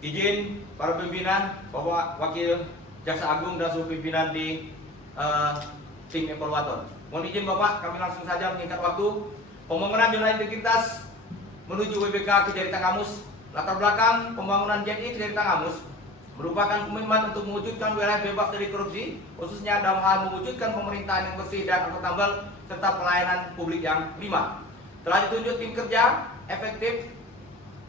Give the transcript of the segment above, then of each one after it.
Izin para pimpinan, Bapak Wakil Jaksa Agung dan seluruh pimpinan di tim evaluator. Mohon izin Bapak, kami langsung saja menyingkat waktu. Pembangunan zona integritas menuju WBK Kejari Tanggamus. Latar belakang pembangunan JNI Kejari Tanggamus merupakan komitmen untuk mewujudkan wilayah bebas dari korupsi, khususnya dalam hal mewujudkan pemerintahan yang bersih dan akuntabel serta pelayanan publik yang prima. Telah ditunjuk tim kerja efektif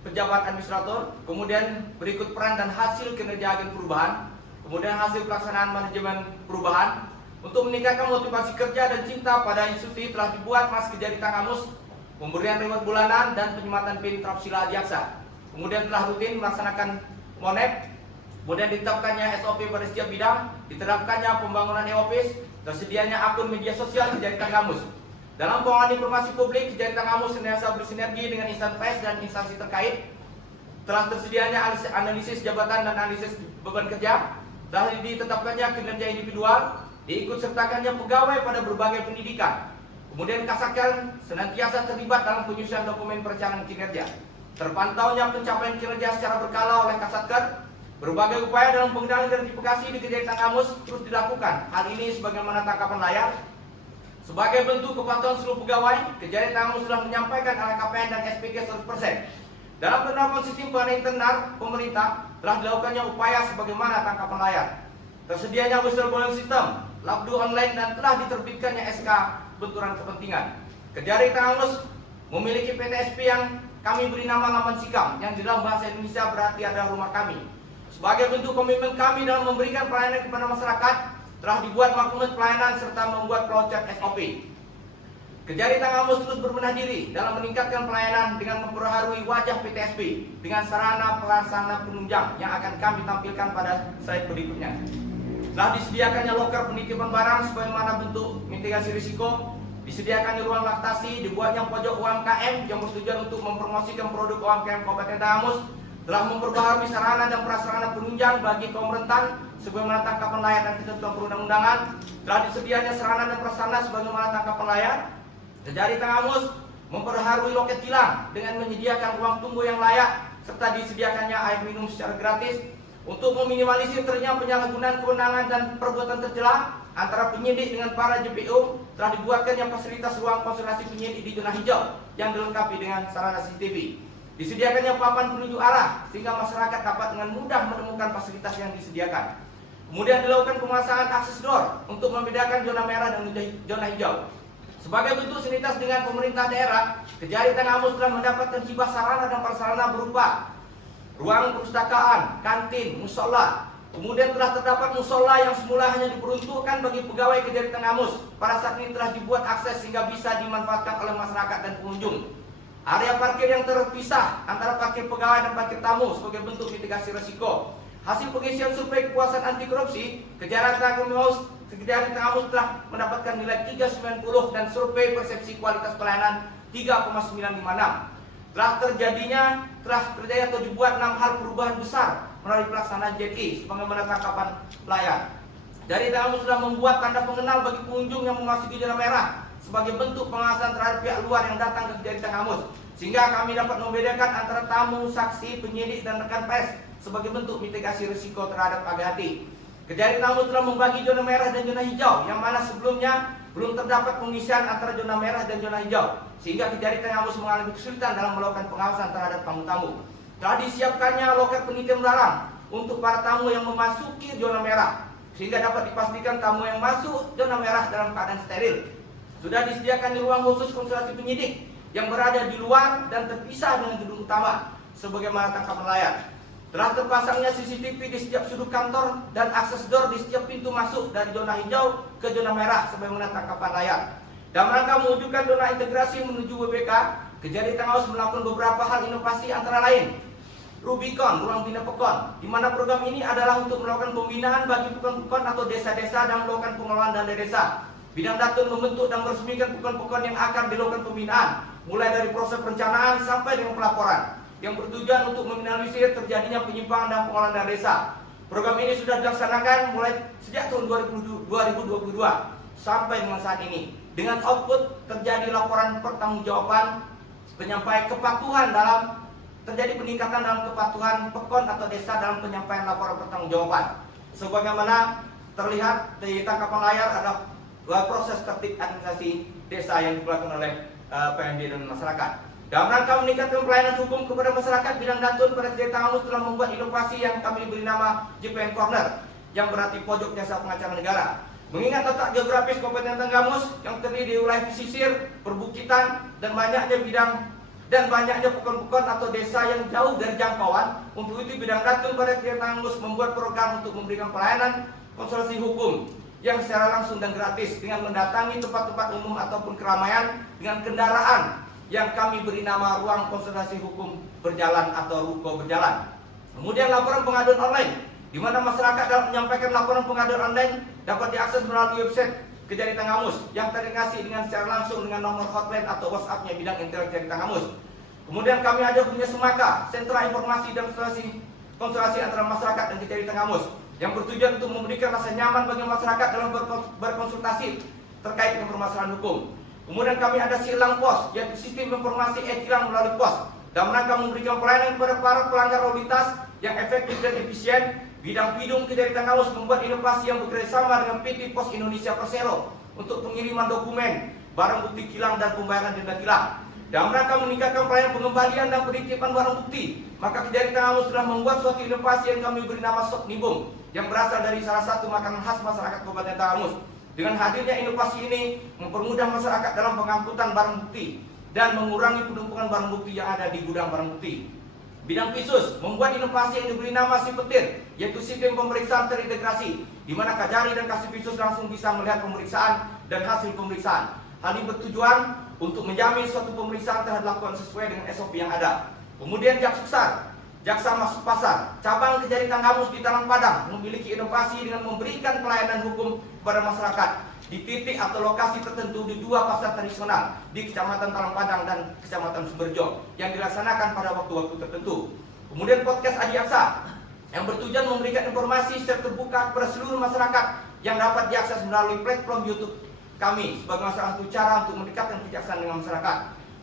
pejabat administrator, kemudian berikut peran dan hasil kinerja agen perubahan, kemudian hasil pelaksanaan manajemen perubahan. Untuk meningkatkan motivasi kerja dan cinta pada institusi telah dibuat Mas Kejari Tanggamus, pemberian reward bulanan dan penyematan PIN Trapsila Adiaksa. Kemudian telah rutin melaksanakan MONEP, kemudian ditetapkannya SOP pada setiap bidang, diterapkannya pembangunan e-office, tersedianya akun media sosial Kejari Tanggamus. Dalam pengelolaan informasi publik, Kejari Tanggamus senantiasa bersinergi dengan instansi pers dan instansi terkait. Telah tersedianya analisis jabatan dan analisis beban kerja. Telah ditetapkannya kinerja individual, diikut sertakannya pegawai pada berbagai pendidikan. Kemudian Kasatker senantiasa terlibat dalam penyusunan dokumen perencanaan kinerja. Terpantaunya pencapaian kinerja secara berkala oleh Kasatker. Berbagai upaya dalam pengendalian gratifikasi di Kejari Tanggamus terus dilakukan. Hal ini sebagaimana tangkapan layar. Sebagai bentuk kepatuhan seluruh pegawai, Kejari Tanggamus sudah menyampaikan LKPN dan SPG 100%. Dalam penerapan sistem pengenalan internal pemerintah, telah dilakukannya upaya sebagaimana tangkapan layar. Tersedianya whistleblowing system, labdu online, dan telah diterbitkannya SK benturan kepentingan. Kejari Tanggamus memiliki PTSP yang kami beri nama Laman Sikam, yang di dalam bahasa Indonesia berarti adalah rumah kami. Sebagai bentuk komitmen kami dalam memberikan pelayanan kepada masyarakat, telah dibuat maklumat pelayanan serta membuat flowchart SOP. Kejari Tanggamus terus berbenah diri dalam meningkatkan pelayanan dengan memperbaharui wajah PTSP dengan sarana prasarana penunjang yang akan kami tampilkan pada slide berikutnya. Telah disediakannya loker penitipan barang sebagaimana bentuk mitigasi risiko, disediakannya ruang laktasi, dibuatnya pojok UMKM yang bertujuan untuk mempromosikan produk UMKM Kabupaten Tanggamus. Telah memperbaharui sarana dan prasarana penunjang bagi kaum rentan sebagaimana tangkapan layar dan ketentuan perundang-undangan. Telah disedianya sarana dan prasarana sebagaimana tangkapan layar. Kejari Tanggamus memperbaharui loket tilang dengan menyediakan ruang tunggu yang layak serta disediakannya air minum secara gratis. Untuk meminimalisir terjadinya penyalahgunaan kewenangan dan perbuatan tercela antara penyidik dengan para JPU, telah dibuatkannya fasilitas ruang konsultasi penyidik di zona hijau yang dilengkapi dengan sarana CCTV. Disediakannya papan penunjuk arah sehingga masyarakat dapat dengan mudah menemukan fasilitas yang disediakan. Kemudian dilakukan pemasangan akses door untuk membedakan zona merah dan zona hijau. Sebagai bentuk sinergitas dengan pemerintah daerah, Kejari Tanggamus telah mendapatkan hibah sarana dan prasarana berupa ruang perpustakaan, kantin, musola. Kemudian telah terdapat musola yang semula hanya diperuntukkan bagi pegawai Kejari Tanggamus. Pada saat ini telah dibuat akses sehingga bisa dimanfaatkan oleh masyarakat dan pengunjung. Area parkir yang terpisah antara parkir pegawai dan parkir tamu sebagai bentuk mitigasi risiko. Hasil pengisian survei kepuasan anti korupsi, Kejari Tanggamus telah mendapatkan nilai 390 dan survei persepsi kualitas pelayanan 3,956. Telah terjadi atau dibuat 6 hal perubahan besar melalui pelaksanaan JNI sebagaimana tangkapan layar. Kejari Tanggamus sudah membuat tanda pengenal bagi pengunjung yang memasuki zona merah sebagai bentuk pengawasan terhadap pihak luar yang datang ke Kejari Tanggamus, sehingga kami dapat membedakan antara tamu, saksi, penyidik, dan rekan pers sebagai bentuk mitigasi risiko terhadap AGHT. Kejari Tanggamus telah membagi zona merah dan zona hijau yang mana sebelumnya belum terdapat pengisian antara zona merah dan zona hijau, sehingga Kejari Tanggamus mengalami kesulitan dalam melakukan pengawasan terhadap tamu-tamu. Telah disiapkannya loket penitipan barang untuk para tamu yang memasuki zona merah, sehingga dapat dipastikan tamu yang masuk zona merah dalam keadaan steril. Sudah disediakan di ruang khusus konsultasi penyidik yang berada di luar dan terpisah dengan gedung utama sebagaimana tangkapan layar. Telah terpasangnya CCTV di setiap sudut kantor dan akses door di setiap pintu masuk dari zona hijau ke zona merah sebagaimana tangkapan layar. Dalam rangka mewujudkan zona integrasi menuju WBK, Kejari Tanggamus melakukan beberapa hal inovasi antara lain Rubicon, ruang bina pekon, di mana program ini adalah untuk melakukan pembinaan bagi pekon-pekon atau desa-desa dan melakukan pengelolaan dana desa. Bidang Datun membentuk dan meresmikan pekon-pekon yang akan dilakukan pembinaan, mulai dari proses perencanaan sampai dengan pelaporan, yang bertujuan untuk meminimalisir terjadinya penyimpangan dan pengelolaan dana desa. Program ini sudah dilaksanakan mulai sejak tahun 2022 sampai dengan saat ini, dengan output terjadi laporan pertanggungjawaban penyampaian kepatuhan dalam terjadi peningkatan dalam kepatuhan PEKON atau desa dalam penyampaian laporan pertanggungjawaban. Sebagaimana terlihat di tangkapan layar ada proses tertib administrasi desa yang dilakukan oleh PMD dan masyarakat. Dalam rangka meningkatkan pelayanan hukum kepada masyarakat, Bidang Datun pada Kejari Tanggamus telah membuat inovasi yang kami beri nama JPN Corner, yang berarti pojok jasa pengacara negara. Mengingat letak geografis Kabupaten Tanggamus yang terdiri di wilayah pesisir, perbukitan, dan banyaknya pekon-pekon atau desa yang jauh dari jangkauan, untuk itu Bidang Datun pada Kejari Tanggamus membuat program untuk memberikan pelayanan konsultasi hukum yang secara langsung dan gratis dengan mendatangi tempat-tempat umum ataupun keramaian dengan kendaraan yang kami beri nama Ruang Konsultasi Hukum Berjalan atau RUKO Berjalan. Kemudian laporan pengaduan online, di mana masyarakat dalam menyampaikan laporan pengaduan online dapat diakses melalui website Kejari Tanggamus yang terintegrasi dengan secara langsung dengan nomor hotline atau WhatsApp-nya Bidang Intel Kejari Tanggamus. Kemudian kami ada punya Semaka, Sentra Informasi dan Konsultasi antara masyarakat dan Kejari Tanggamus, yang bertujuan untuk memberikan rasa nyaman bagi masyarakat dalam berkonsultasi terkait dengan permasalahan hukum. Kemudian kami ada Silang Pos, yaitu sistem informasi e-tilang melalui pos, dalam rangka memberikan pelayanan kepada para pelanggar lalu lintas yang efektif dan efisien. Bidang Pidum Kejari Tanggamus membuat inovasi yang bekerjasama dengan PT Pos Indonesia Persero untuk pengiriman dokumen, barang bukti kilang dan pembayaran denda kilang. Dalam rangka meningkatkan pelayanan pengembalian dan penitipan barang bukti, maka Kejari Tanggamus telah membuat suatu inovasi yang kami beri nama Sop Nibung, yang berasal dari salah satu makanan khas masyarakat Kabupaten Tanggamus. Dengan hadirnya inovasi ini mempermudah masyarakat dalam pengangkutan barang bukti dan mengurangi penumpukan barang bukti yang ada di gudang barang bukti. Bidang Pisus membuat inovasi yang diberi nama Sipetir, yaitu sistem pemeriksaan terintegrasi, di mana Kajari dan Kasipisus langsung bisa melihat pemeriksaan dan hasil pemeriksaan. Hal ini bertujuan untuk menjamin suatu pemeriksaan telah dilakukan sesuai dengan SOP yang ada. Kemudian Jaksuksar, Jaksa Masuk Pasar, cabang Kejari Tanggamus di Talang Padang memiliki inovasi dengan memberikan pelayanan hukum kepada masyarakat di titik atau lokasi tertentu di dua pasar tradisional di Kecamatan Talang Padang dan Kecamatan Sumberjo yang dilaksanakan pada waktu-waktu tertentu. Kemudian podcast Adi Aksa yang bertujuan memberikan informasi secara terbuka kepada seluruh masyarakat yang dapat diakses melalui platform YouTube kami sebagai salah satu cara untuk mendekatkan kejaksaan dengan masyarakat.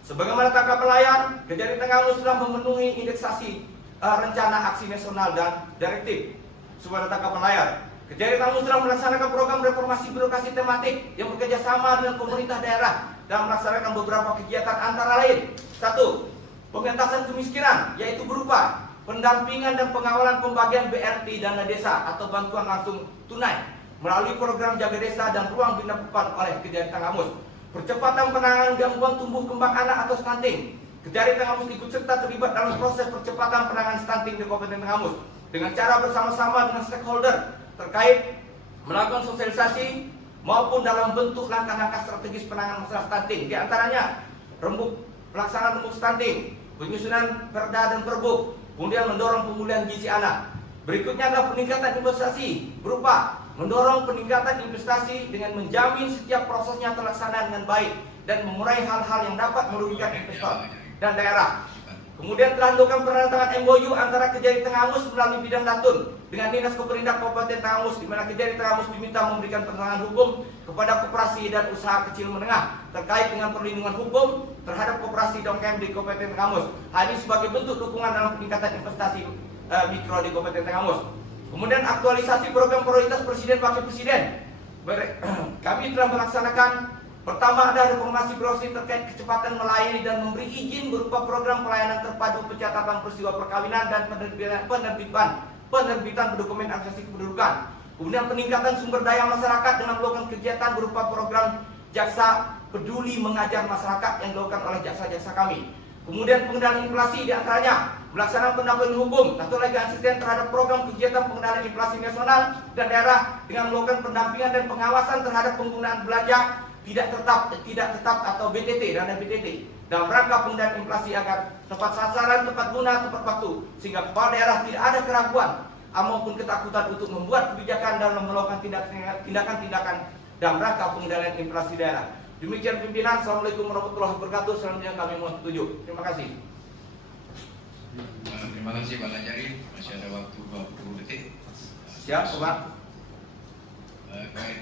Sebagaimana tangkap layar, Kejari Tanggamus telah memenuhi indeksasi rencana aksi nasional dan direktif. Sebagai tangkapan layar, Kejari Tanggamus telah melaksanakan program reformasi birokrasi tematik yang bekerjasama dengan pemerintah daerah dalam melaksanakan beberapa kegiatan antara lain. 1. Pengentasan kemiskinan, yaitu berupa pendampingan dan pengawalan pembagian BRT dana desa atau bantuan langsung tunai melalui program Jaga Desa dan Ruang Bina Pekon oleh Kejari Tanggamus. Percepatan penanganan gangguan tumbuh kembang anak atau stunting. Kejari Tanggamus ikut serta terlibat dalam proses percepatan penanganan stunting di Kabupaten Tanggamus dengan cara bersama-sama dengan stakeholder terkait melakukan sosialisasi maupun dalam bentuk langkah-langkah strategis penanganan masalah stunting, di antaranya pelaksanaan rembuk stunting, penyusunan perda dan perbuk, kemudian mendorong pemulihan gizi anak. Berikutnya adalah peningkatan investasi berupa mendorong peningkatan investasi dengan menjamin setiap prosesnya terlaksana dengan baik dan mengurai hal-hal yang dapat merugikan investor dan daerah. Kemudian telah dilakukan penandatangan MOU antara Kejari Tanggamus melalui Bidang Datun dengan Dinas Koperindak Kabupaten Tanggamus, di mana Kejari Tanggamus diminta memberikan pertolongan hukum kepada koperasi dan usaha kecil menengah terkait dengan perlindungan hukum terhadap koperasi dongkem di Kabupaten Tanggamus. Hal ini sebagai bentuk dukungan dalam peningkatan investasi mikro di Kabupaten Tanggamus. Kemudian aktualisasi program prioritas Presiden Wakil Presiden. Kami telah melaksanakan pertama ada reformasi birokrasi terkait kecepatan melayani dan memberi izin berupa program pelayanan terpadu pencatatan peristiwa perkawinan dan penerbitan dokumen administrasi kependudukan. Kemudian peningkatan sumber daya masyarakat dengan melakukan kegiatan berupa program Jaksa Peduli Mengajar Masyarakat yang dilakukan oleh jaksa-jaksa kami. Kemudian pengendalian inflasi, di antaranya melaksanakan pendampingan hukum atau legal asisten terhadap program kegiatan pengendalian inflasi nasional dan daerah dengan melakukan pendampingan dan pengawasan terhadap penggunaan belanja tidak tetap atau BTT, dana BTT dalam rangka pengendalian inflasi agar tepat sasaran, tepat guna, tepat waktu, sehingga kepala daerah tidak ada keraguan maupun ketakutan untuk membuat kebijakan dan melakukan tindakan-tindakan dalam rangka pengendalian inflasi daerah. Demikian pimpinan. Assalamualaikum warahmatullahi wabarakatuh. Selanjutnya kami mohon petunjuk. Terima kasih. Terima kasih Pak Kajari. Masih ada waktu 20 detik. Siap, Pak. Baik.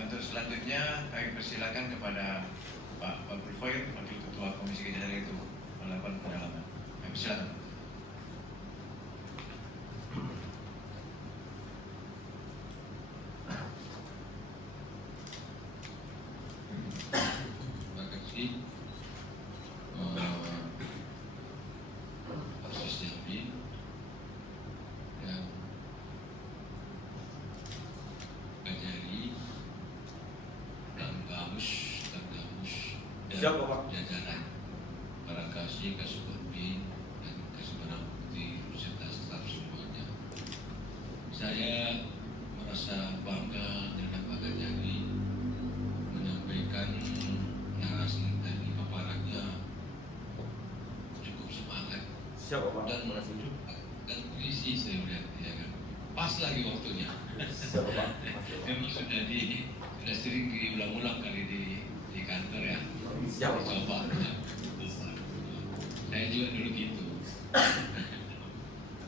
Untuk selanjutnya kami persilakan kepada Pak Bulfoy, Wakil Ketua Komisi Kejahatan itu melakukan pendalaman. Kami persilakan. Siap, Bapak. jajaran para kasih, Kasubagbi, dan Kasubara Bukti, beserta staf semuanya. Saya merasa bangga terhadap Pak Gajari menyampaikan narasi tadi paparannya cukup semangat Siap Bapak. dan Terima kasih. dan berisi saya melihat ya kan. Pas lagi waktunya. Siap Bapak. Terima kasih, Bapak. Memang sudah sering diulang-ulang kali di kantor ya. Siap Bapak. Coba. Saya juga dulu gitu.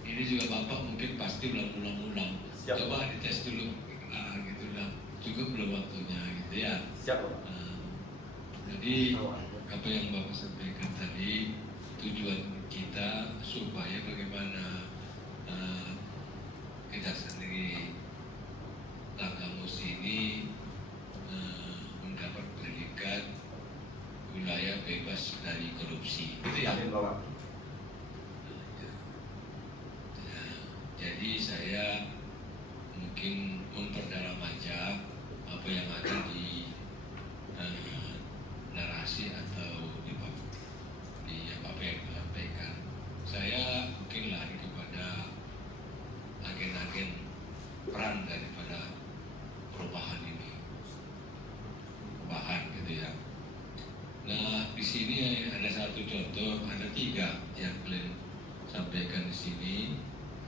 Ini juga Bapak mungkin pasti ulang-ulang. Siap. Coba dites dulu. Nah, gitu lah. Cukup belum waktunya gitu ya. Siap Bapak. Nah, jadi apa yang Bapak sampaikan tadi, tujuan kita supaya bagaimana Kejaksaan Negeri Tanggamus ini mendapat predikat wilayah bebas dari korupsi. Gitu ya. Amin Bapak. Jadi saya mungkin memperdalam aja apa yang ada di narasi atau di apa yang disampaikan. Saya mungkin lari kepada agen-agen peran daripada perubahan ini, perubahan gitu ya. Nah di sini ada satu contoh, ada 3 yang kalian sampaikan di sini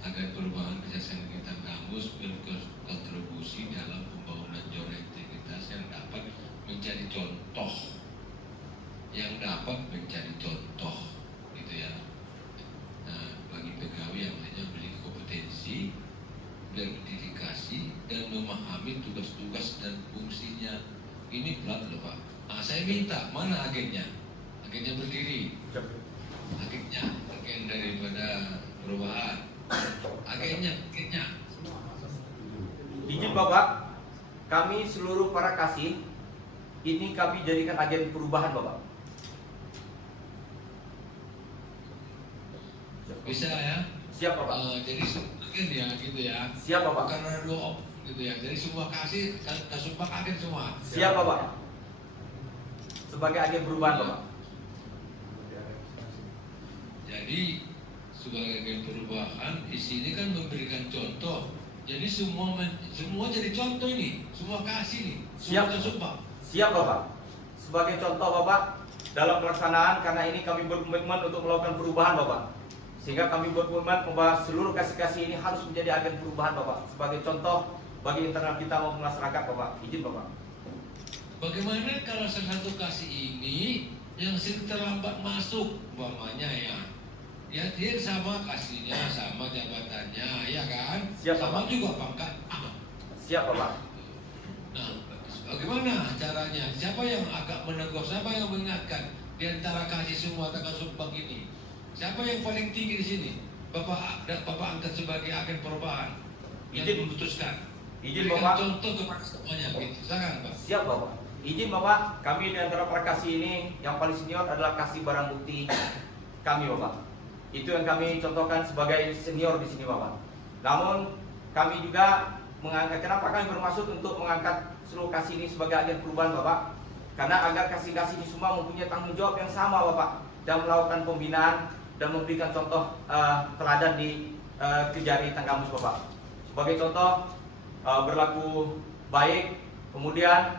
agar perubahan Kejaksaan Negeri Tanggamus berkontribusi dalam pembangunan zona integritas yang dapat menjadi contoh, gitu ya. Nah, bagi pegawai yang hanya memiliki kompetensi, berdedikasi dan memahami tugas-tugas dan fungsinya. Ini berat loh Pak. Nah, saya minta mana agennya? Agennya berdiri. Agen daripada perubahan. Agennya. Izin Bapak, kami seluruh para kasih ini kami jadikan agen perubahan Bapak. Bisa ya? Siap Bapak. Jadi agen ya gitu ya. Siap Bapak. Bukan lo gitu ya. Jadi semua kasih kasubag agen semua. Siap Bapak. Sebagai agen perubahan Bapak. Jadi sebagai agen perubahan di sini kan memberikan contoh. Jadi semua jadi contoh ini, semua kasih nih, semua Siap. kasubag. Siap Bapak. Sebagai contoh Bapak dalam pelaksanaan karena ini kami berkomitmen untuk melakukan perubahan Bapak. Sehingga kami berkomitmen bahwa seluruh kasih-kasih ini harus menjadi agen perubahan Bapak. Sebagai contoh bagi internal kita maupun masyarakat Bapak. Izin Bapak. Bagaimana kalau salah satu kasih ini yang sering terlambat masuk, umpamanya ya dia sama kasihnya, sama jabatannya, ya kan? Siap, sama Bapak. juga pangkat. Siap Bapak. Nah, bagaimana caranya? Siapa yang agak menegur? Siapa yang mengingatkan di antara kasih semua kasubag ini? Siapa yang paling tinggi di sini? Bapak angkat sebagai agen perubahan yang Izin. memutuskan. Izin Berikan Bapak. contoh kepada semuanya. Gitu. Silakan Pak. Siap Bapak. Izin Bapak, kami di antara para kasih ini yang paling senior adalah kasih barang bukti kami Bapak. Itu yang kami contohkan sebagai senior di sini Bapak. Namun kami juga mengangkat, kenapa kami bermaksud untuk mengangkat seluruh kasih ini sebagai agen perubahan Bapak? Karena agar kasih-kasih ini semua mempunyai tanggung jawab yang sama Bapak dan melakukan pembinaan dan memberikan contoh teladan di Kejari Tanggamus Bapak. Sebagai contoh berlaku baik, kemudian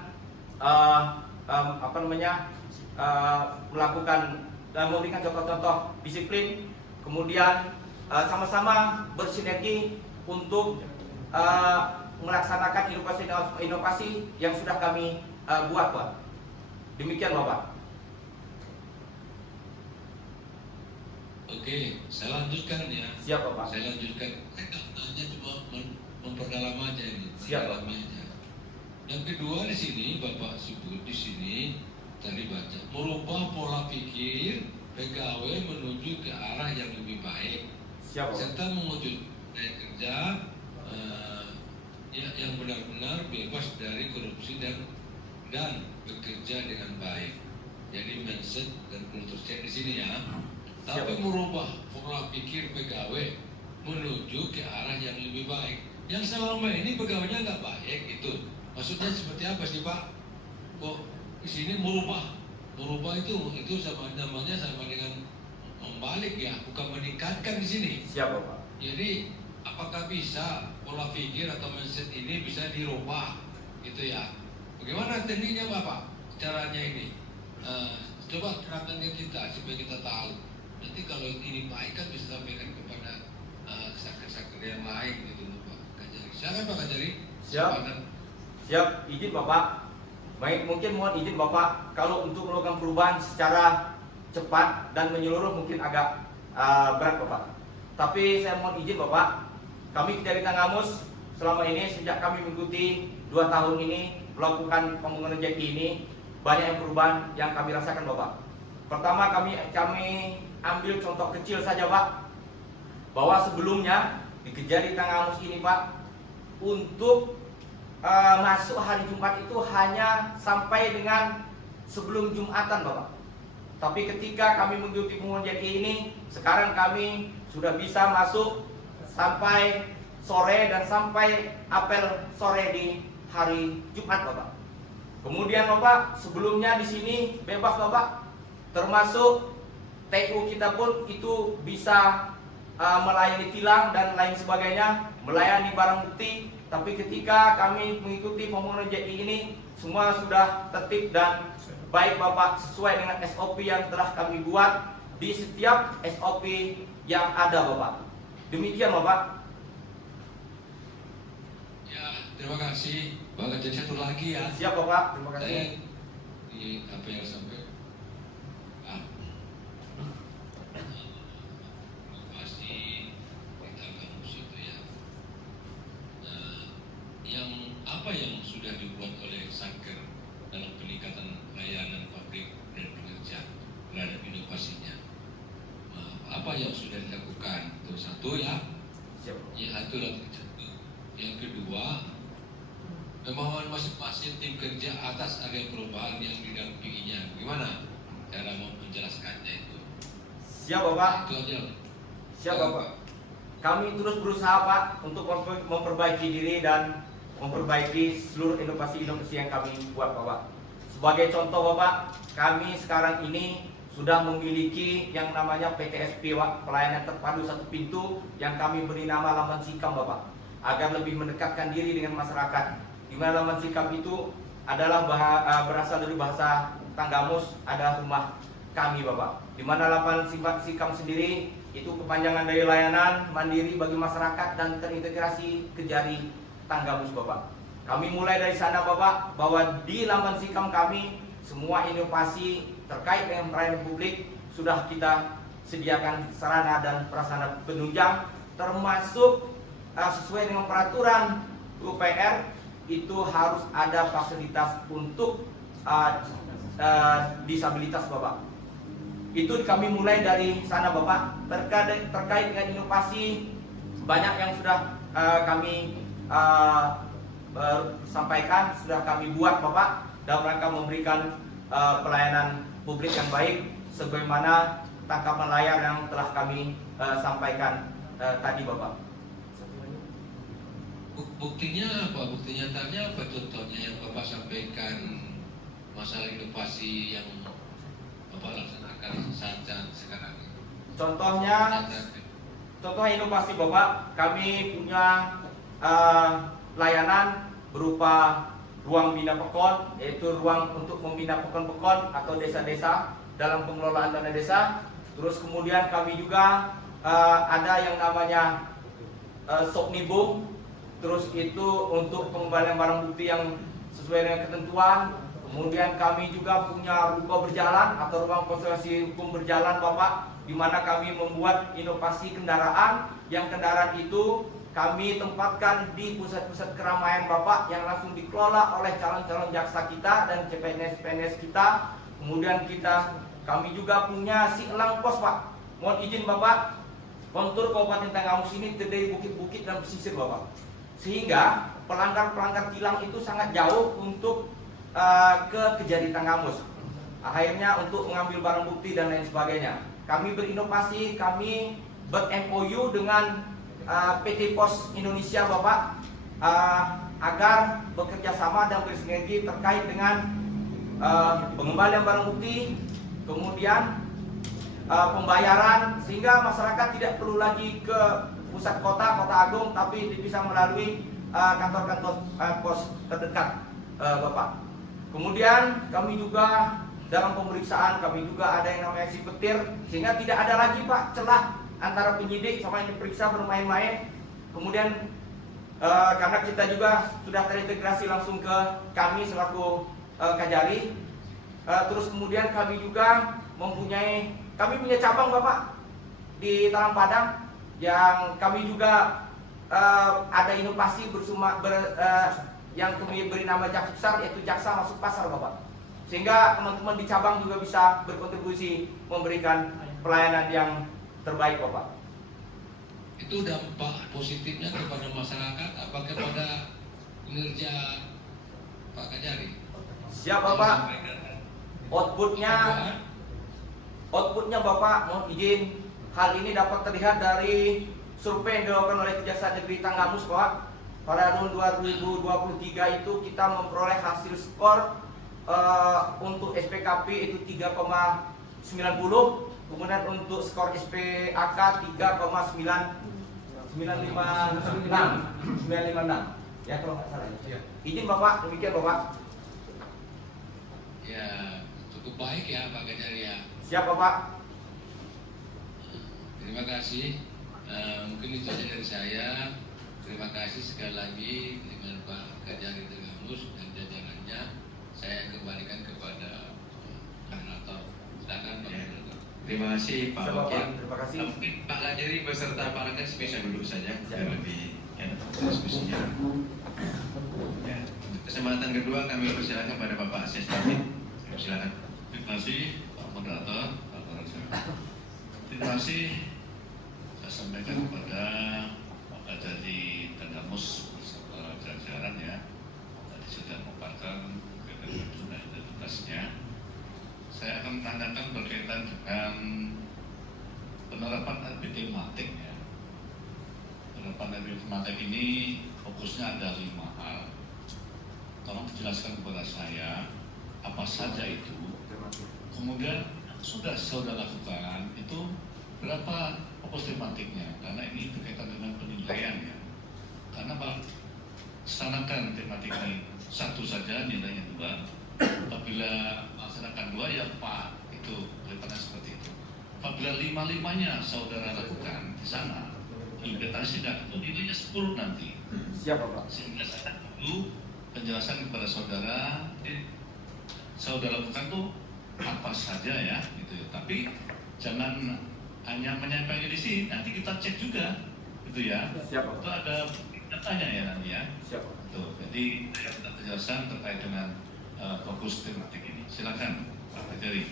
melakukan dan memberikan contoh-contoh disiplin, kemudian sama-sama bersinergi untuk melaksanakan inovasi yang sudah kami buat Pak. Demikian Bapak. Oke, saya lanjutkan ya. Siap Bapak. Saya lanjutkan. Hanya cuma memperdalam aja ini. Siap, Pak. Memperdalam aja. Yang kedua di sini Bapak sebut di sini tadi baca merubah pola pikir pegawai menuju ke arah yang lebih baik. Siap Bapak. Serta mewujudkan daya kerja yang benar-benar bebas dari korupsi dan bekerja dengan baik. Jadi mindset dan kultur check di sini ya. Tapi merubah pola pikir pegawai menuju ke arah yang lebih baik. Yang selama ini pegawainya nggak baik itu. Maksudnya seperti apa sih Pak? Kok di sini merubah Merubah itu sama namanya sama dengan membalik ya, bukan meningkatkan di sini. Siap Bapak. Jadi apakah bisa pola pikir atau mindset ini bisa dirubah gitu ya? Bagaimana tekniknya Bapak? Caranya ini coba terangkan ke kita supaya kita tahu. Nanti kalau ini baik kan bisa sampaikan kepada sakit-sakit yang lain gitu Pak Kajari. Silakan Pak Kajari. Siap. Siap, izin Bapak. Baik, mungkin mohon izin Bapak, kalau untuk melakukan perubahan secara cepat dan menyeluruh mungkin agak berat Bapak. Tapi saya mohon izin Bapak, kami dari Tanggamus selama ini sejak kami mengikuti 2 tahun ini melakukan pembangunan JKI ini, banyak yang perubahan yang kami rasakan Bapak. Pertama kami ambil contoh kecil saja Pak, bahwa sebelumnya di Kejari Tanggamus ini Pak, untuk masuk hari Jumat itu hanya sampai dengan sebelum Jumatan Bapak. Tapi ketika kami mengikuti pembangunan JKI ini, sekarang kami sudah bisa masuk sampai sore dan sampai apel sore di hari Jumat Bapak. Kemudian Bapak, sebelumnya di sini bebas Bapak, termasuk TU kita pun itu bisa melayani tilang dan lain sebagainya, melayani barang bukti. Tapi ketika kami mengikuti pembangunan JKI ini, semua sudah tertib dan baik Bapak, sesuai dengan SOP yang telah kami buat di setiap SOP yang ada Bapak. Demikian Bapak. Ya, terima kasih. Bapak jadi satu lagi ya. Siap Bapak, terima kasih. Saya di apa yang sampai pasti kita kampus itu ya. Yang apa yang sudah dibuat oleh Satker dalam peningkatan layanan pabrik dan pekerja terhadap inovasinya? Apa yang sudah dilakukan? Itu satu ya. Siap. Ya itu satu. Yang kedua, pemahaman masing-masing tim kerja atas agenda perubahan yang didampinginya. Gimana cara menjelaskannya itu? Siap Bapak. Itu aja. Siap Bapak. Kami terus berusaha Pak untuk memperbaiki diri dan memperbaiki seluruh inovasi-inovasi yang kami buat Bapak. Sebagai contoh Bapak, kami sekarang ini sudah memiliki yang namanya PTSP Pak, pelayanan terpadu satu pintu, yang kami beri nama Laman Sikam Bapak, agar lebih mendekatkan diri dengan masyarakat. Di mana Laman Sikam itu adalah berasal dari bahasa Tanggamus, ada rumah kami Bapak. Di mana Laman Sikam sendiri itu kepanjangan dari layanan mandiri bagi masyarakat dan terintegrasi Kejari Tanggamus Bapak. Kami mulai dari sana Bapak, bahwa di Laman Sikam kami semua inovasi terkait dengan pelayanan publik sudah kita sediakan sarana dan prasarana penunjang, termasuk sesuai dengan peraturan UPR itu harus ada fasilitas untuk disabilitas Bapak. Itu kami mulai dari sana Bapak. Terkait dengan inovasi, banyak yang sudah kami sampaikan, sudah kami buat Bapak, dalam rangka memberikan pelayanan publik yang baik sebagaimana tangkapan layar yang telah kami sampaikan tadi Bapak. Buktinya apa? Bukti nyatanya apa? Contohnya yang Bapak sampaikan masalah inovasi yang Bapak laksanakan saat sekarang ini. Contohnya inovasi Bapak, kami punya layanan berupa ruang bina pekon, yaitu ruang untuk membina pekon-pekon atau desa-desa dalam pengelolaan dana desa. Terus kemudian kami juga ada yang namanya soknibung. Terus itu untuk pengembalian barang bukti yang sesuai dengan ketentuan. Kemudian kami juga punya ruko berjalan atau ruang konsultasi hukum berjalan Bapak, di mana kami membuat inovasi kendaraan, yang kendaraan itu kami tempatkan di pusat-pusat keramaian Bapak yang langsung dikelola oleh calon-calon jaksa kita dan CPNS kita. Kemudian kami juga punya si elang pos Pak. Mohon izin Bapak, kontur Kabupaten Tanggamus ini terdiri bukit-bukit dan pesisir Bapak, sehingga pelanggar-pelanggar tilang itu sangat jauh untuk ke Kejari Tanggamus. Akhirnya untuk mengambil barang bukti dan lain sebagainya, kami berinovasi, kami ber-MOU dengan PT Pos Indonesia Bapak, agar bekerja sama dan bersinergi terkait dengan pengembalian barang bukti, kemudian pembayaran, sehingga masyarakat tidak perlu lagi ke pusat kota agung, tapi bisa melalui kantor-kantor pos terdekat, Bapak. Kemudian kami juga dalam pemeriksaan kami juga ada yang namanya si petir, sehingga tidak ada lagi Pak celah antara penyidik sama yang diperiksa bermain-main. Kemudian karena kita juga sudah terintegrasi langsung ke kami selaku Kajari, terus kemudian kami juga kami punya cabang Bapak di Talang Padang, yang kami juga ada inovasi yang kami beri nama Jaksusar, yaitu jaksa masuk pasar Bapak, sehingga teman-teman di cabang juga bisa berkontribusi memberikan pelayanan yang terbaik Bapak. Itu dampak positifnya kepada masyarakat apa kepada kinerja Pak Kajari? Siap Bapak. Outputnya Bapak, mohon izin, hal ini dapat terlihat dari survei yang dilakukan oleh Kejaksaan Negeri Tanggamus Pak. Pada tahun 2023 itu kita memperoleh hasil skor untuk SPKP itu 3,90, kemudian untuk skor SPAK 3,956 ya kalau nggak salah ya. Izin Bapak, demikian Bapak. Ya cukup baik ya Pak Kajari ya. Siap Bapak. Terima kasih. Mungkin itu saja dari saya. Terima kasih sekali lagi dengan Pak Kajari Tanggamus dan jajarannya. Saya kembalikan kepada moderator. Silakan Pak moderator. Terima kasih Pak Siap, Wakil. Bapak. Terima kasih. Mungkin Pak Kajari beserta Pak Rangga bisa duduk saja Siap. biar lebih enak diskusinya. Ya, untuk kesempatan kedua kami persilakan kepada Bapak Ases David. Silakan. Terima kasih Pak moderator, Pak Barasa. Terima kasih saya sampaikan kepada Pak Kajari Tanggamus beserta jajaran ya. Tadi sudah memaparkan kegiatan dan identitasnya. Saya akan menanyakan berkaitan dengan penerapan RP tematik ya. Penerapan RP tematik ini fokusnya ada 5 hal. Tolong dijelaskan kepada saya apa saja itu. Kemudian sudah saudara lakukan itu berapa fokus tematiknya? Karena ini berkaitan dengan penilaian ya. Karena Pak laksanakan tematik ini satu saja nilainya 2. Apabila melaksanakan 2 ya Pak itu daripada seperti itu. Apabila 5-5-nya saudara lakukan di sana, implementasi dan itu nilainya 10 nanti. Siap Bapak. Sehingga saya perlu penjelasan kepada saudara, saudara lakukan tuh apa saja ya, gitu. Tapi jangan hanya menyampaikan di sini, nanti kita cek juga, gitu ya. Siap Bapak. Itu ada datanya ya nanti ya. Siap Bapak. Tuh, jadi saya minta penjelasan terkait dengan fokus tematik ini. Silakan Pak Kajari.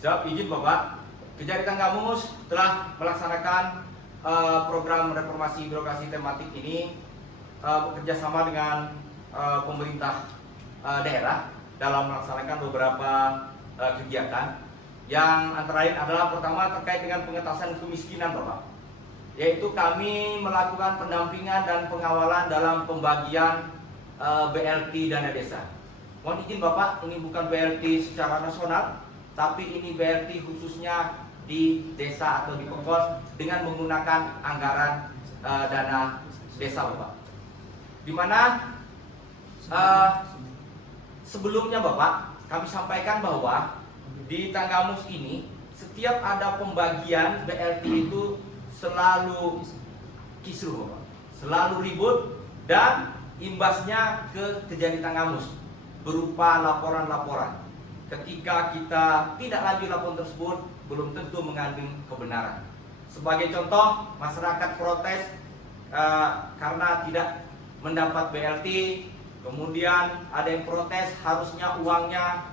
Siap, izin Bapak. Kejari Tanggamus telah melaksanakan program reformasi birokrasi tematik ini bekerja sama dengan pemerintah daerah dalam melaksanakan beberapa kegiatan, yang antara lain adalah pertama terkait dengan pengentasan kemiskinan Bapak, yaitu kami melakukan pendampingan dan pengawalan dalam pembagian BLT dana desa. Mohon izin Bapak, ini bukan BLT secara nasional, tapi ini BLT khususnya di desa atau di pokos dengan menggunakan anggaran dana desa Bapak. Dimana sebelumnya Bapak, kami sampaikan bahwa di Tanggamus ini setiap ada pembagian BLT itu selalu kisruh Bapak, selalu ribut, dan imbasnya ke Kejari Tanggamus berupa laporan-laporan. Ketika kita tidak lanjut laporan tersebut, belum tentu mengandung kebenaran. Sebagai contoh, masyarakat protes karena tidak mendapat BLT, kemudian ada yang protes harusnya uangnya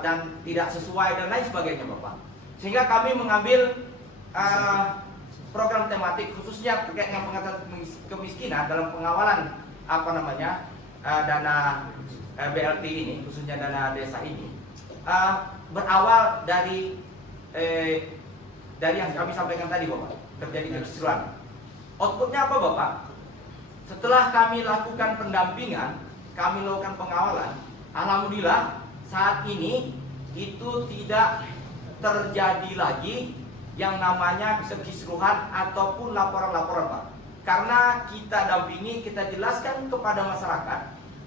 dan tidak sesuai dan lain sebagainya Bapak. Sehingga kami mengambil program tematik khususnya terkait dengan pengentasan kemiskinan dalam pengawalan dana BLT ini, khususnya dana desa ini, berawal dari yang kami sampaikan tadi Bapak, terjadi kekisruhan. Outputnya apa Bapak? Setelah kami lakukan pendampingan, kami lakukan pengawalan, alhamdulillah saat ini itu tidak terjadi lagi yang namanya kekisruhan ataupun laporan-laporan, Pak. Karena kita dampingi, kita jelaskan kepada masyarakat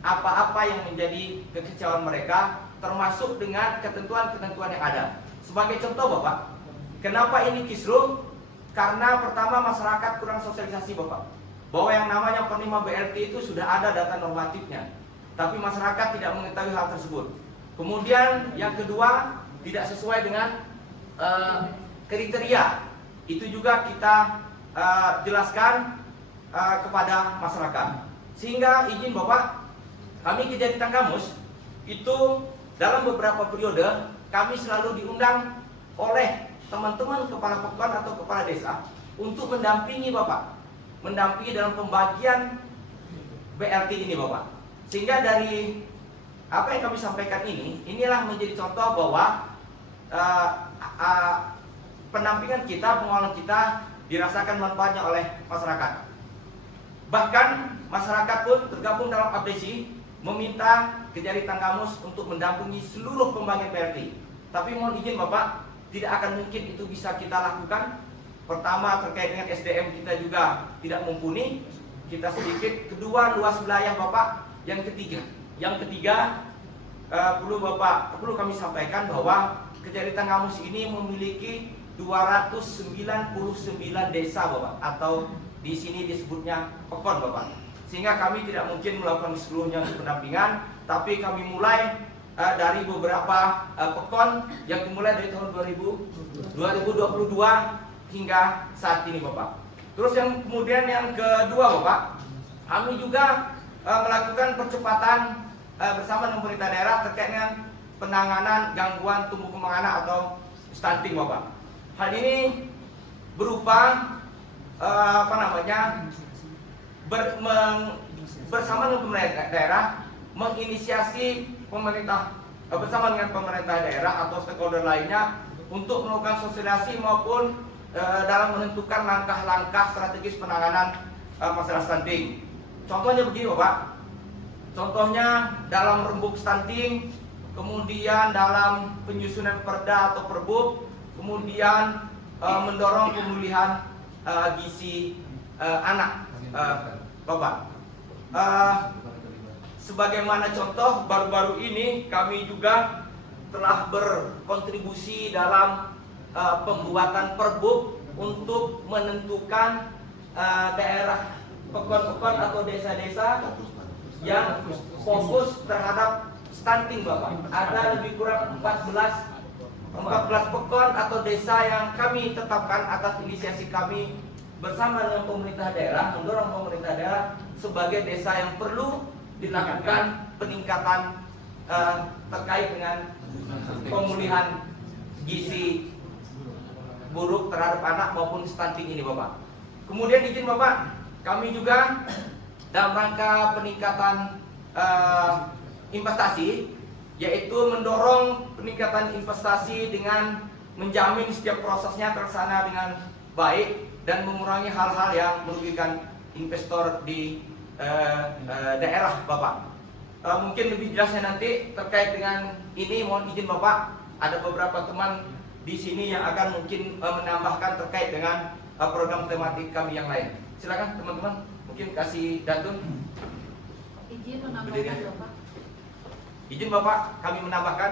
apa-apa yang menjadi kekecewaan mereka, termasuk dengan ketentuan-ketentuan yang ada. Sebagai contoh, Bapak, kenapa ini kisruh? Karena pertama masyarakat kurang sosialisasi, Bapak, bahwa yang namanya penerima BLT itu sudah ada data normatifnya, tapi masyarakat tidak mengetahui hal tersebut. Kemudian yang kedua, tidak sesuai dengan kriteria. Itu juga kita jelaskan kepada masyarakat. Sehingga izin Bapak, kami Kejari Tanggamus itu dalam beberapa periode kami selalu diundang oleh teman-teman kepala pekon atau kepala desa untuk mendampingi Bapak, mendampingi dalam pembagian BLT ini, Bapak. Sehingga dari apa yang kami sampaikan ini, inilah menjadi contoh bahwa pendampingan kita, pengawalan kita dirasakan manfaatnya oleh masyarakat. Bahkan masyarakat pun tergabung dalam abdesi meminta Kejari Tanggamus untuk mendampingi seluruh pembagian BLT. Tapi mohon izin Bapak, tidak akan mungkin itu bisa kita lakukan. Pertama, terkait dengan SDM kita juga tidak mumpuni, kita sedikit. Kedua, luas wilayah Bapak. Yang ketiga, perlu kami sampaikan bahwa Kejari Tanggamus ini memiliki 299 desa, Bapak, atau di sini disebutnya pekon, Bapak. Sehingga kami tidak mungkin melakukan seluruhnya untuk pendampingan, tapi kami mulai dari beberapa pekon yang dimulai dari tahun 2022 hingga saat ini, Bapak. Terus yang kemudian yang kedua, Bapak, kami juga melakukan percepatan bersama dengan pemerintah daerah terkait dengan penanganan gangguan tumbuh kembang anak atau stunting, Bapak. Hal ini berupa bersama dengan pemerintah daerah menginisiasi pemerintah bersama dengan pemerintah daerah atau stakeholder lainnya untuk melakukan sosialisasi maupun dalam menentukan langkah-langkah strategis penanganan masalah stunting. Contohnya begini, Bapak. Contohnya dalam rembuk stunting, kemudian dalam penyusunan perda atau perbub, kemudian mendorong pemulihan gizi anak, Bapak. Sebagaimana contoh, baru-baru ini kami juga telah berkontribusi dalam pembuatan perbub untuk menentukan daerah pekon-pekon atau desa-desa yang fokus terhadap stunting, Bapak. Ada lebih kurang 14 pekon atau desa yang kami tetapkan atas inisiasi kami bersama dengan pemerintah daerah, mendorong pemerintah daerah sebagai desa yang perlu dilakukan peningkatan terkait dengan pemulihan gizi buruk terhadap anak maupun stunting ini, Bapak. Kemudian izin Bapak, kami juga dalam rangka peningkatan investasi, yaitu mendorong peningkatan investasi dengan menjamin setiap prosesnya terlaksana dengan baik dan mengurangi hal-hal yang merugikan investor di daerah, Bapak. Mungkin lebih jelasnya nanti terkait dengan ini, mohon izin Bapak, ada beberapa teman di sini yang akan mungkin menambahkan terkait dengan program tematik kami yang lain. Silakan teman-teman, mungkin kasih Datun. Izin menambahkan, Bapak. Izin Bapak, kami menambahkan.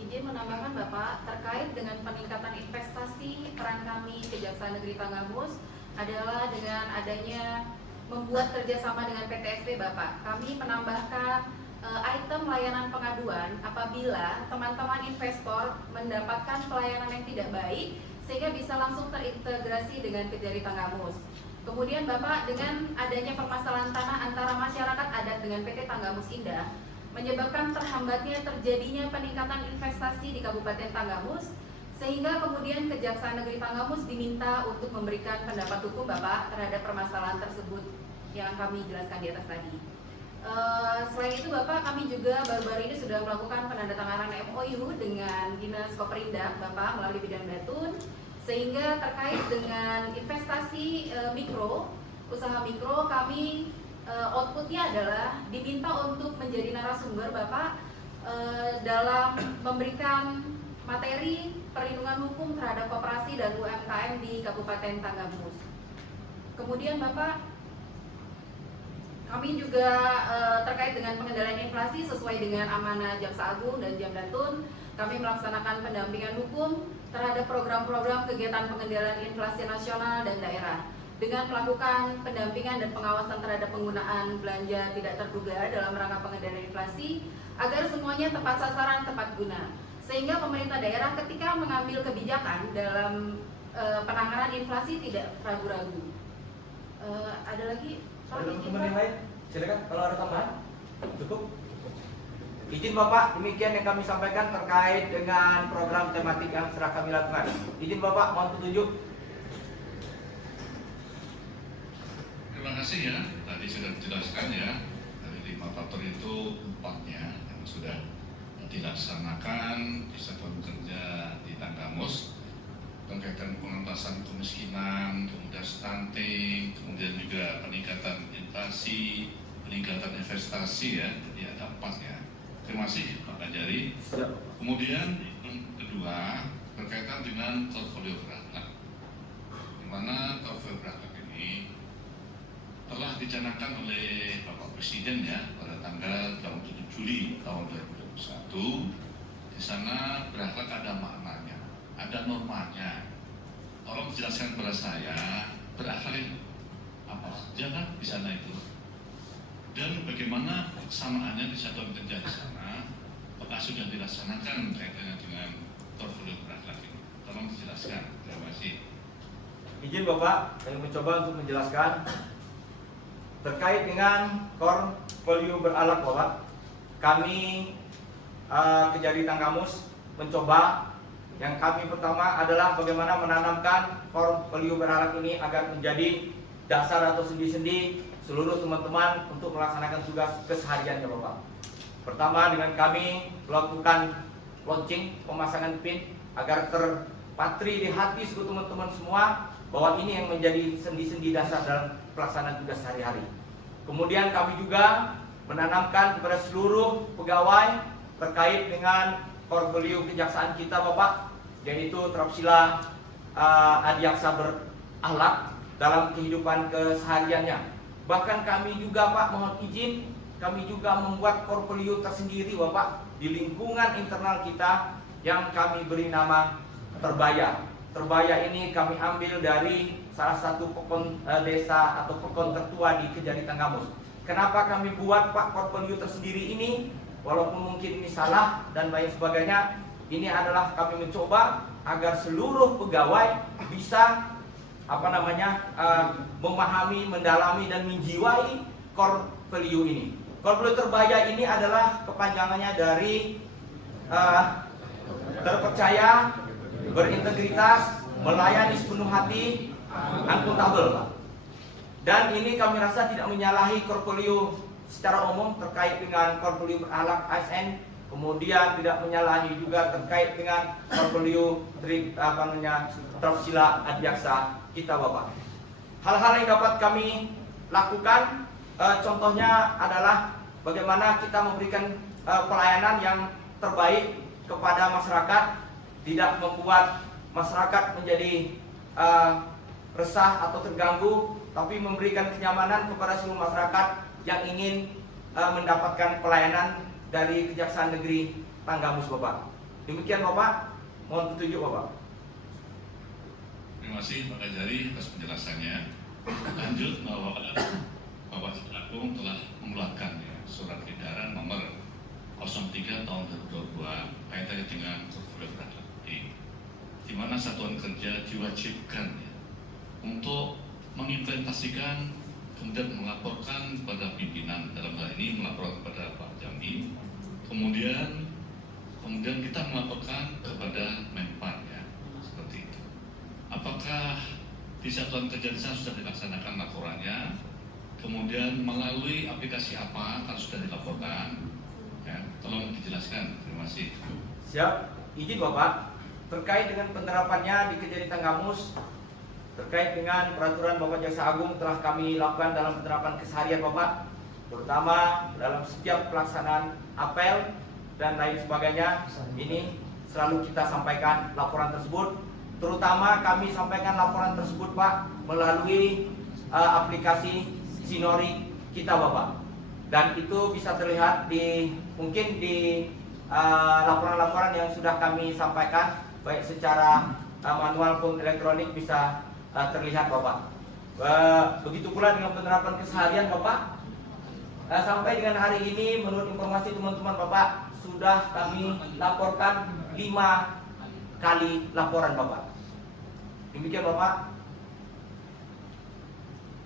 Izin menambahkan, Bapak, terkait dengan peningkatan investasi, peran kami Kejaksaan Negeri Tanggamus adalah dengan adanya membuat kerjasama dengan PTSP, Bapak. Kami menambahkan item layanan pengaduan apabila teman-teman investor mendapatkan pelayanan yang tidak baik, sehingga bisa langsung terintegrasi dengan Kejari Tanggamus. Kemudian Bapak, dengan adanya permasalahan tanah antara masyarakat adat dengan PT Tanggamus Indah menyebabkan terhambatnya terjadinya peningkatan investasi di Kabupaten Tanggamus, sehingga kemudian Kejaksaan Negeri Tanggamus diminta untuk memberikan pendapat hukum, Bapak, terhadap permasalahan tersebut yang kami jelaskan di atas tadi. Selain itu, Bapak, kami juga baru-baru ini sudah melakukan penandatanganan MOU dengan Dinas Koperindak, Bapak, melalui bidang Datun, sehingga terkait dengan investasi mikro, usaha mikro, kami outputnya adalah diminta untuk menjadi narasumber Bapak dalam memberikan materi perlindungan hukum terhadap koperasi dan UMKM di Kabupaten Tanggamus. Kemudian Bapak, kami juga terkait dengan pengendalian inflasi sesuai dengan amanah Jaksa Agung dan Jamdatun, kami melaksanakan pendampingan hukum terhadap program-program kegiatan pengendalian inflasi nasional dan daerah dengan melakukan pendampingan dan pengawasan terhadap penggunaan belanja tidak terduga dalam rangka pengendalian inflasi agar semuanya tepat sasaran, tepat guna. Sehingga pemerintah daerah ketika mengambil kebijakan dalam penanganan inflasi tidak ragu-ragu. Ada lagi? Pak, Ada izin, teman Pak. yang lain? Silakan kalau ada tambahan. Cukup. Izin Bapak, demikian yang kami sampaikan terkait dengan program tematik yang sedang kami lakukan. Izin Bapak, mohon petunjuk. Terima kasih ya, tadi sudah dijelaskan ya, dari 5 faktor itu 4-nya yang sudah dilaksanakan di satuan kerja di Tanggamus, berkaitan pengentasan kemiskinan, kemudian stunting, kemudian juga peningkatan inflasi, peningkatan investasi ya, jadi ada 4 ya. Terima kasih Pak Kajari. Kemudian yang kedua berkaitan dengan portfolio berakhlak, di mana portfolio berakhlak ini telah dicanangkan oleh Bapak Presiden ya pada tanggal 27 Juli tahun 2021. Di sana berakhlak ada maknanya, ada normanya. Tolong jelaskan kepada saya berakhlak apa saja kan di sana itu, dan bagaimana persamaannya di satuan kerja di sana. Apakah sudah dilaksanakan kaitannya dengan portfolio berakhlak ini? Tolong dijelaskan. Terima kasih. Izin Bapak, saya mencoba untuk menjelaskan terkait dengan portfolio berakhlak Bapak. Kami Kejari Tanggamus mencoba yang kami pertama adalah bagaimana menanamkan portfolio berakhlak ini agar menjadi dasar atau sendi-sendi seluruh teman-teman untuk melaksanakan tugas kesehariannya Bapak. Pertama dengan kami melakukan launching pemasangan pin agar terpatri di hati seluruh teman-teman semua bahwa ini yang menjadi sendi-sendi dasar dalam pelaksanaan tugas sehari-hari. Kemudian kami juga menanamkan kepada seluruh pegawai terkait dengan portfolio kejaksaan kita Bapak, yaitu terapsila adiaksa berakhlak dalam kehidupan kesehariannya. Bahkan kami juga Pak, mohon izin, kami juga membuat portfolio tersendiri Bapak di lingkungan internal kita yang kami beri nama Terbaya. Terbaya ini kami ambil dari salah satu pekon desa atau pekon tertua di Kejari Tanggamus. Kenapa kami buat Pak portfolio tersendiri ini? Walaupun mungkin ini salah dan lain sebagainya, ini adalah kami mencoba agar seluruh pegawai bisa memahami, mendalami dan menjiwai core value ini. Core value Terbaya ini adalah kepanjangannya dari terpercaya, berintegritas, melayani sepenuh hati, akuntabel Pak. Dan ini kami rasa tidak menyalahi core value secara umum terkait dengan core value berakhlak ASN, kemudian tidak menyalahi juga terkait dengan core value terapsila adiaksa kita Bapak. Hal-hal yang dapat kami lakukan contohnya adalah bagaimana kita memberikan pelayanan yang terbaik kepada masyarakat, tidak membuat masyarakat menjadi resah atau terganggu, tapi memberikan kenyamanan kepada seluruh masyarakat yang ingin mendapatkan pelayanan dari Kejaksaan Negeri Tanggamus Bapak. Demikian Bapak, mohon petunjuk Bapak. Terima kasih Pak Kajari atas penjelasannya. Lanjut bahwa Bapak Jaksa Agung telah mengeluarkan ya, surat edaran nomor 03 tahun 2022 kaitannya dengan portfolio berakhlak ini, di mana satuan kerja diwajibkan ya, untuk mengimplementasikan kemudian melaporkan kepada pimpinan, dalam hal ini melaporkan kepada Pak Jambi, kemudian kita melaporkan kepada Menpan ya, seperti itu. Apakah di satuan kerja di sana sudah dilaksanakan laporannya? Kemudian melalui aplikasi apa kalau sudah dilaporkan? Ya, tolong dijelaskan. Terima kasih. Siap, izin Bapak. Terkait dengan penerapannya di Kejari Tanggamus, terkait dengan peraturan Bapak Jaksa Agung telah kami lakukan dalam penerapan keseharian Bapak, terutama dalam setiap pelaksanaan apel dan lain sebagainya. Ini selalu kita sampaikan laporan tersebut, terutama kami sampaikan laporan tersebut Pak melalui aplikasi Sinori kita Bapak, dan itu bisa terlihat mungkin di laporan-laporan yang sudah kami sampaikan baik secara manual pun elektronik bisa terlihat Bapak. Begitu pula dengan penerapan keseharian Bapak. Sampai dengan hari ini menurut informasi teman-teman Bapak sudah kami laporkan 5 kali laporan Bapak. Demikian Bapak.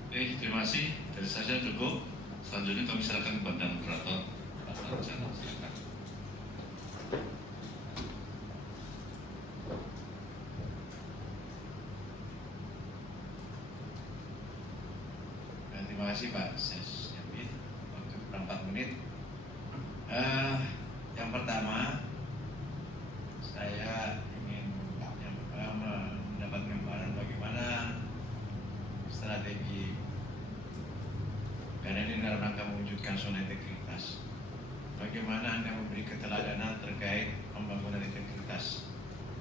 Oke, terima kasih. Dari saya cukup. Selanjutnya kami silakan kepada moderator. Silakan. Terima kasih Pak Ses Yamin untuk 4 menit. Yang pertama, saya ingin mendapat gambaran bagaimana strategi, karena ini dalam rangka mewujudkan zona integritas. Bagaimana Anda memberi keteladanan terkait pembangunan integritas,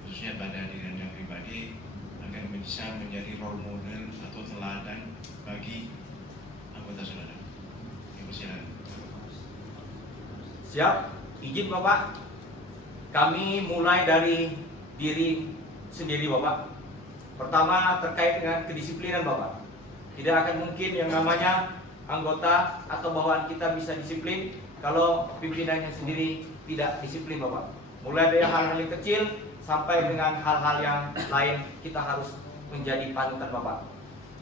khususnya pada diri Anda pribadi, agar bisa menjadi role model atau teladan bagi anggota saudara. Silakan. Siap, izin Bapak. Kami mulai dari diri sendiri Bapak. Pertama terkait dengan kedisiplinan Bapak. Tidak akan mungkin yang namanya anggota atau bawahan kita bisa disiplin kalau pimpinannya sendiri tidak disiplin Bapak. Mulai dari hal-hal yang kecil sampai dengan hal-hal yang lain kita harus menjadi panutan Bapak.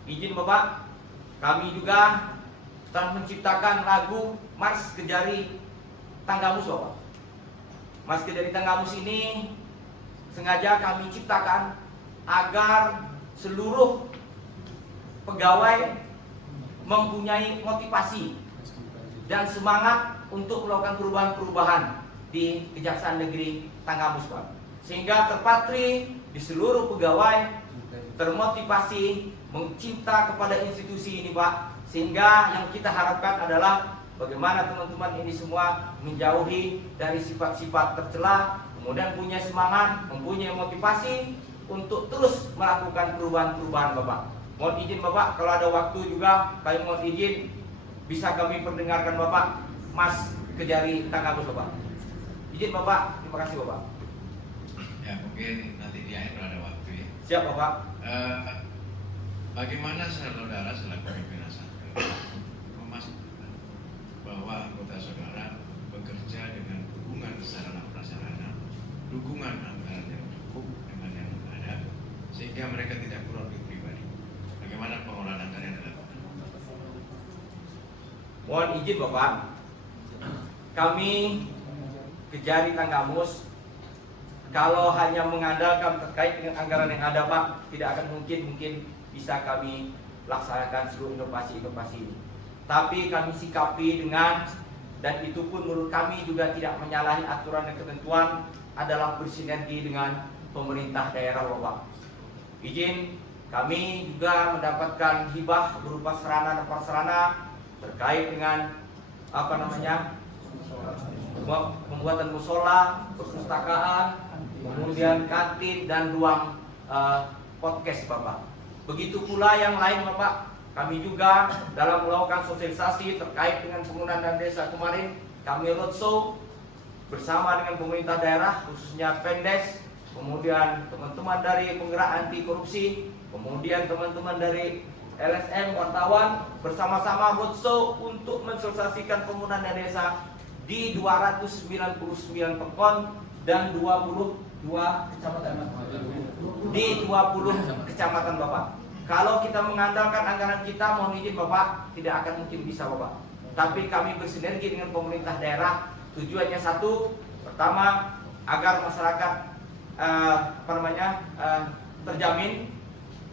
Izin Bapak, kami juga telah menciptakan lagu Mars Kejari Tanggamus Bapak. Mars Kejari Tanggamus ini sengaja kami ciptakan agar seluruh pegawai mempunyai motivasi dan semangat untuk melakukan perubahan-perubahan di Kejaksaan Negeri Tanggamus Pak. Sehingga terpatri di seluruh pegawai termotivasi mencinta kepada institusi ini Pak. Sehingga yang kita harapkan adalah bagaimana teman-teman ini semua menjauhi dari sifat-sifat tercela, kemudian punya semangat, mempunyai motivasi untuk terus melakukan perubahan-perubahan Bapak. Mohon izin Bapak, kalau ada waktu juga kami mohon izin bisa kami perdengarkan Bapak Mas Kejari Tanggamus Bapak. Izin Bapak, terima kasih Bapak. Ya mungkin nanti di akhir ada waktu ya. Siap Bapak. Bagaimana saudara selaku pimpinan Satgas memastikan bahwa anggota saudara bekerja dengan dukungan sarana prasarana, dukungan anggaran yang cukup dengan yang ada, sehingga mereka tidak profit pribadi. Bagaimana pengelolaan anggaran yang dilakukan? Mohon izin Bapak, kami Kejari Tanggamus kalau hanya mengandalkan terkait dengan anggaran yang ada Pak, tidak akan mungkin bisa kami laksanakan seluruh inovasi-inovasi ini. Tapi kami sikapi dengan, dan itu pun menurut kami juga tidak menyalahi aturan dan ketentuan, adalah bersinergi dengan pemerintah daerah Bapak. Izin kami juga mendapatkan hibah berupa sarana dan prasarana terkait dengan pembuatan musola, perpustakaan, kemudian kantin dan ruang podcast Bapak. Begitu pula yang lain Bapak, kami juga dalam melakukan sosialisasi terkait dengan penggunaan dana desa kemarin, kami roadshow bersama dengan pemerintah daerah khususnya Pendes, kemudian teman-teman dari penggerak anti korupsi, kemudian teman-teman dari LSM wartawan bersama-sama roadshow untuk mensosialisasikan penggunaan dana desa di 299 pekon dan 22 kecamatan. Di 20 kecamatan Bapak. Kalau kita mengandalkan anggaran kita, mohon izin Bapak, tidak akan mungkin bisa Bapak. Tapi kami bersinergi dengan pemerintah daerah. Tujuannya satu, pertama agar masyarakat terjamin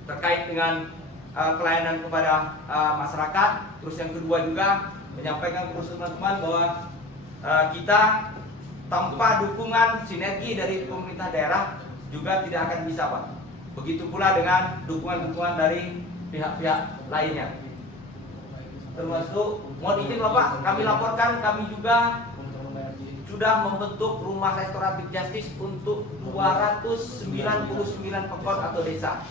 terkait dengan pelayanan kepada masyarakat. Terus yang kedua juga menyampaikan kepada teman-teman bahwa kita tanpa dukungan sinergi dari pemerintah daerah juga tidak akan bisa Pak. Begitu pula dengan dukungan-dukungan dari pihak-pihak lainnya. Termasuk, mohon izin Bapak, kami laporkan kami juga sudah membentuk rumah restoratif justice untuk 299 pekon atau desa.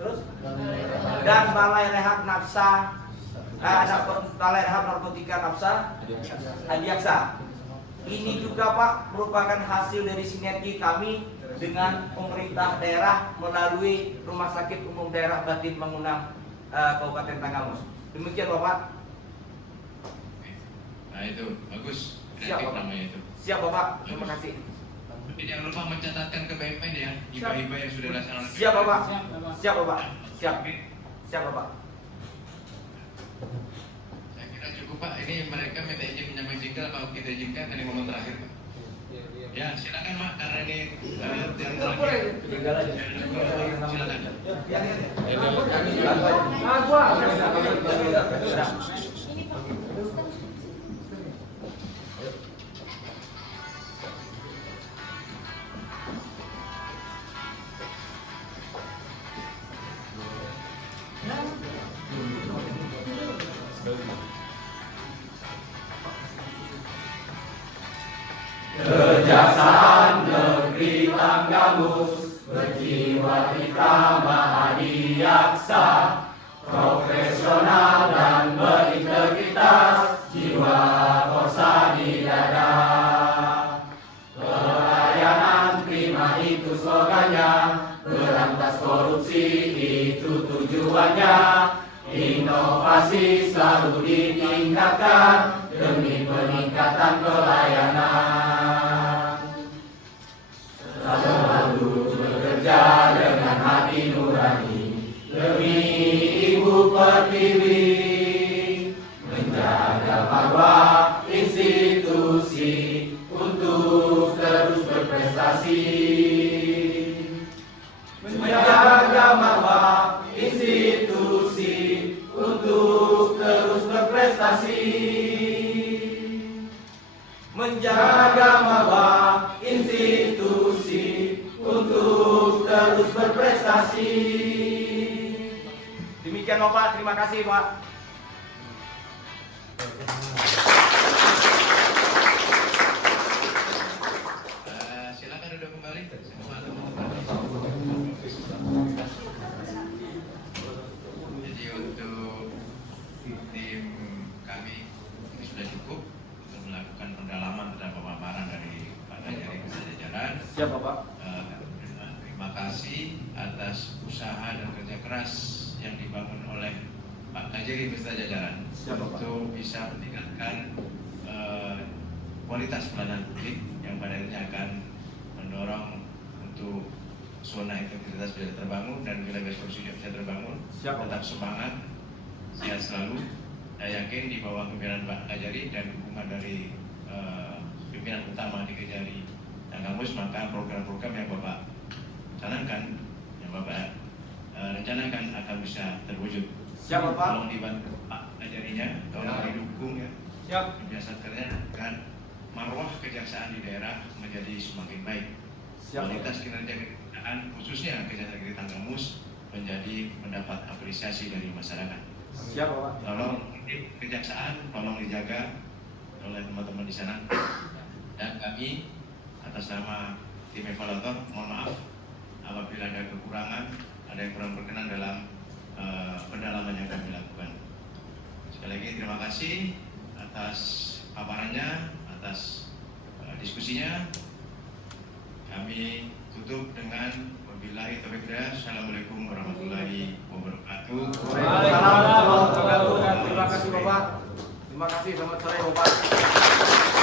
Terus dan balai rehab nafsa, balai rehab narkotika nafsa Adiaksa. Ini juga Pak merupakan hasil dari sinergi kami dengan pemerintah daerah melalui Rumah Sakit Umum Daerah Batin Mangunang Kabupaten Tanggamus. Demikian Bapak. Nah itu bagus. Siap, Kreatif Bapak. namanya itu. Siap Bapak, terima kasih. Tapi jangan lupa mencatatkan ke BMN ya, hibah-hibah yang sudah dilaksanakan. Siap Bapak. Siap Bapak. Siap. Siap Bapak. Saya kira cukup Pak. Ini mereka minta izin menyampaikan jingle, apa kita izinkan dari momen terakhir Pak? Ya silakan Pak, karena ini yang terakhir. Silakan. Kejaksaan Negeri Tanggamus berjiwa ikrama adiaksa, profesional dan berintegritas, jiwa korsa di dada. Pelayanan prima itu slogannya, berantas korupsi itu tujuannya. Inovasi selalu ditingkatkan demi peningkatan pelayanan. Selalu bekerja dengan hati nurani demi Ibu Pertiwi, menjaga marwah institusi untuk terus berprestasi. Menjaga marwah institusi untuk terus berprestasi. Menjaga marwah institusi untuk terus berprestasi. Demikian Bapak, terima kasih Pak. Silakan duduk kembali. Jadi untuk tim kami ini sudah cukup untuk melakukan pendalaman terhadap pemaparan dari Pak Kajari beserta jajaran. Siap Bapak. Terima kasih atas usaha dan kerja keras yang dibangun oleh Pak Kajari beserta jajaran. Siap, Bapak. Untuk bisa meningkatkan kualitas pelayanan publik yang pada akhirnya akan mendorong untuk zona integritas bisa terbangun dan wilayah korupsi juga bisa terbangun. Siap, Tetap semangat, sehat selalu. Saya yakin di bawah pimpinan Pak Kajari dan dukungan dari pimpinan utama di Kajari Tanggamus, maka program-program yang Bapak canangkan, yang Bapak rencanakan akan bisa terwujud. Siap Bapak. Tolong dibantu Pak Kajarinya, tolong didukung ya. Siap. Biasa kerja agar marwah kejaksaan di daerah menjadi semakin baik. Siap. Kualitas kinerja kejaksaan khususnya Kejaksaan Negeri Tanggamus menjadi mendapat apresiasi dari masyarakat. Siap Bapak. Tolong kejaksaan, tolong dijaga oleh teman-teman di sana. Dan kami atas nama tim evaluator mohon maaf apabila ada kekurangan, ada yang kurang berkenan dalam pendalaman yang kami lakukan. Sekali lagi terima kasih atas paparannya, atas diskusinya. Kami tutup dengan wabillahi taufiq hidayah. Assalamualaikum warahmatullahi wabarakatuh. Waalaikumsalam warahmatullahi wabarakatuh. Terima kasih Bapak. Terima kasih, selamat sore Bapak.